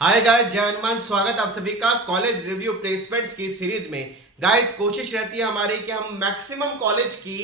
Hi guys, जय हनुमान। स्वागत आप सभी का कॉलेज रिव्यू प्लेसमेंट्स की सीरीज में। गाइस, कोशिश रहती है हमारी कि हम मैक्सिमम कॉलेज की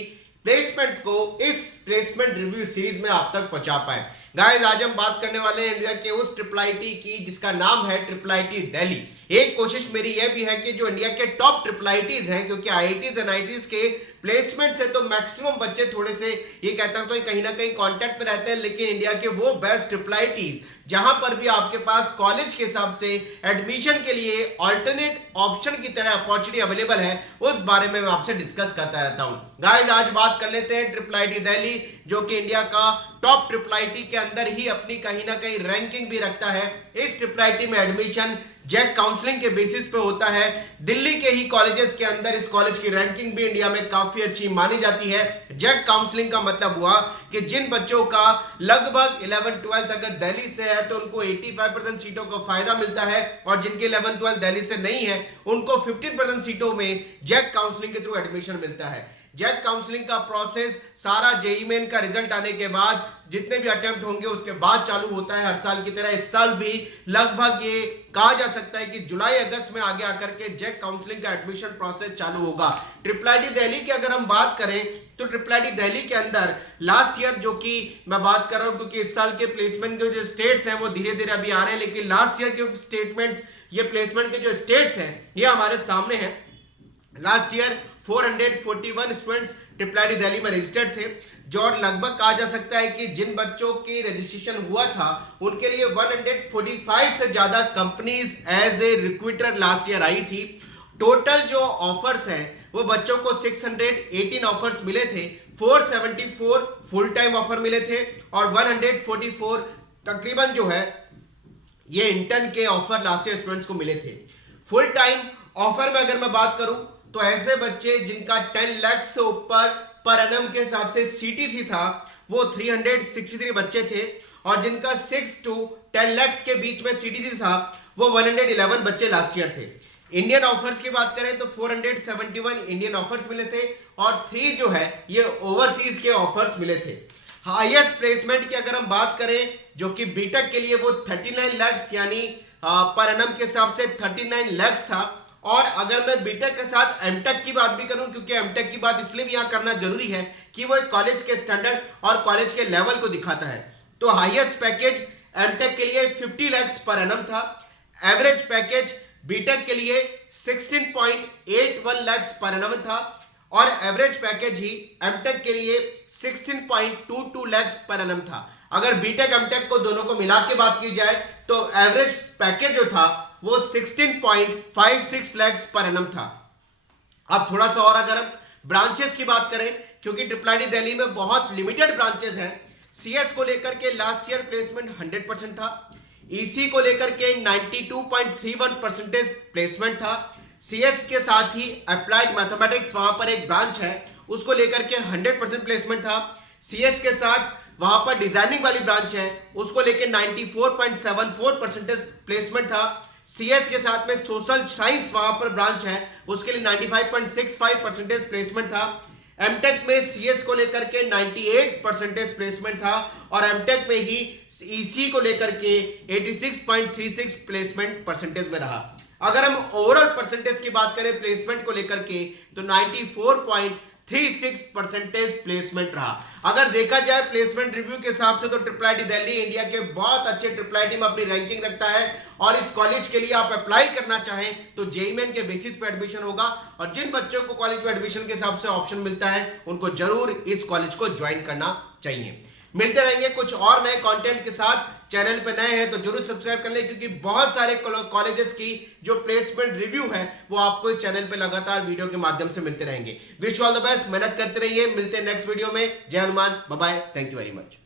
प्लेसमेंट्स को इस प्लेसमेंट रिव्यू सीरीज में आप तक पहुंचा पाए। गाइस, आज हम बात करने वाले हैं इंडिया के उस ट्रिपल आईटी की जिसका नाम है ट्रिपल आईटी दिल्ली। एक कोशिश मेरी यह भी है कि जो इंडिया के टॉप ट्रिपल आईटीज हैं, क्योंकि आईआईटीज एंड आईआईटीज के प्लेसमेंट से तो मैक्सिमम बच्चे थोड़े से ये कहता हूं तो कहीं ना कहीं कांटेक्ट में रहते हैं, लेकिन इंडिया के वो बेस्ट ट्रिपल आईटीज जहां पर भी आपके पास कॉलेज के हिसाब से एडमिशन के लिए अल्टरनेट ऑप्शन की तरह अपॉर्चुनिटी अवेलेबल है, उस बारे में मैं आपसे डिस्कस करता रहता हूं। गाइस, आज बात कर लेते हैं ट्रिपल आईटी दिल्ली, जो कि इंडिया का टॉप ट्रिपल आईटी के अंदर ही अपनी कहीं ना कहीं रैंकिंग भी रखता है। इस ट्रिपल आईटी में एडमिशन जैक काउंसलिंग के बेसिस पे होता है। दिल्ली के ही कॉलेजेस के अंदर इस कॉलेज की रैंकिंग भी इंडिया में काफी अच्छी मानी जाती है। जैक काउंसलिंग का मतलब हुआ कि जिन बच्चों का लगभग 11-12 अगर दिल्ली से है तो उनको 85% सीटों का फायदा मिलता है, और जिनके 11-12 दिल्ली से नहीं है उनको 15% सीटों में जैक काउंसलिंग के थ्रू एडमिशन मिलता है। जैक काउंसलिंग का प्रोसेस सारा जेईई मेन का रिजल्ट आने के बाद जितने भी अटेम्प्ट होंगे उसके बाद चालू होता है, हर साल की तरह। इस साल भी लगभग ये कहा जा सकता है कि जुलाई अगस्त में आगे आकर के जैक काउंसलिंग का एडमिशन प्रोसेस चालू होगा। ट्रिपल आईटी दिल्ली की अगर हम बात करें तो ट्रिपल आईटी दिल्ली के अंदर लास्ट ईयर, जो कि मैं बात कर रहा हूं क्योंकि इस साल के प्लेसमेंट के जो स्टेट्स हैं वो धीरे धीरे अभी आ रहे हैं, लेकिन लास्ट ईयर के स्टेटमेंट्स, ये प्लेसमेंट के जो स्टेट्स हैं ये हमारे सामने हैं। Last year 441 students triple IT Delhi में रजिस्टर्ड थे, जो लगभग कहा जा सकता है कि जिन बच्चों की रजिस्ट्रेशन हुआ था उनके लिए 145 से ज्यादा companies as a recruiter last year आई थी। टोटल जो ऑफर्स हैं वो बच्चों को 618 ऑफर्स मिले थे, 474 फुल टाइम ऑफर मिले थे और 144 तकरीबन जो है ये इंटर्न के ऑफर लास्ट ईयर स्टूडेंट्स को मिले थे। फुल टाइम ऑफर में अगर मैं बात करूं तो ऐसे बच्चे जिनका 10 लाख से ऊपर पर एनम के हिसाब से सीटीसी था वो 363 बच्चे थे, और जिनका 6 to 10 लाख के बीच में सीटीसी था वो 111 बच्चे लास्ट ईयर थे। इंडियन ऑफर्स की बात करें तो 471 इंडियन ऑफर्स मिले थे और 3 जो है ये ओवरसीज के ऑफर्स मिले थे। हाईएस्ट प्लेसमेंट की अगर हम बात करें जो कि बीटेक के लिए वो 39 लाख यानी पर एनम के हिसाब से 39 लाख था। और अगर मैं बीटेक के साथ एमटेक की बात भी करूं, क्योंकि एमटेक की बात इसलिए भी यहां करना जरूरी है कि वो एक कॉलेज के स्टैंडर्ड और कॉलेज के लेवल को दिखाता है, तो हाईएस्ट पैकेज एमटेक के लिए 50 लाख पर एनम था। एवरेज पैकेज बीटेक के लिए 16.81 लाख पर एनम था, और एवरेज पैकेज ही एमटेक के लिए 16.22 लाख पर एनम था। अगर बीटेक एमटेक को दोनों को मिला के बात की जाए तो एवरेज पैकेज जो था वो 16.56 लाख पर एनम था। अब थोड़ा सा और अगर हम ब्रांचेस की बात करें, क्योंकि ट्रिपल आईटी दिल्ली में बहुत लिमिटेड ब्रांचेस हैं। सीएस को लेकर के लास्ट ईयर प्लेसमेंट 100% था, ईसी को लेकर के 92.31% प्लेसमेंट था। सीएस के साथ ही अप्लाइड मैथमेटिक्स वहां पर एक ब्रांच है उसको लेकर के 100% प्लेसमेंट था। सीएस के साथ वहां पर डिजाइनिंग वाली ब्रांच है उसको लेकर 94.74% प्लेसमेंट था। सीएस के साथ में सोशल साइंस वहां पर ब्रांच है उसके लिए 95.65% प्लेसमेंट था। एमटेक में सीएस को लेकर के 98% प्लेसमेंट था, और एमटेक में ही ईसी को लेकर के 86.36 प्लेसमेंट परसेंटेज में रहा। अगर हम ओवरऑल परसेंटेज की बात करें प्लेसमेंट को लेकर के तो 94.36% प्लेसमेंट रहा। अगर देखा जाए प्लेसमेंट रिव्यू के हिसाब से तो ट्रिपल आईटी दिल्ली इंडिया के बहुत अच्छे ट्रिपल आईटी में अपनी रैंकिंग रखता है, और इस कॉलेज के लिए आप अप्लाई करना चाहें तो जेईई मेन के बेसिस पे एडमिशन होगा, और जिन बच्चों को कॉलेज में एडमिशन के हिसाब से ऑप्शन मिलता है उनको जरूर इस कॉलेज को ज्वाइन करना चाहिए। मिलते रहेंगे कुछ और नए कंटेंट के साथ। चैनल पे नए हैं तो जरूर सब्सक्राइब कर लें, क्योंकि बहुत सारे कॉलेजेस की जो प्लेसमेंट रिव्यू है वो आपको इस चैनल पे लगातार वीडियो के माध्यम से मिलते रहेंगे। Wish you all the best, मेहनत करते रहिए। मिलते हैं नेक्स्ट वीडियो में। जय Hanuman, bye bye, thank you very much.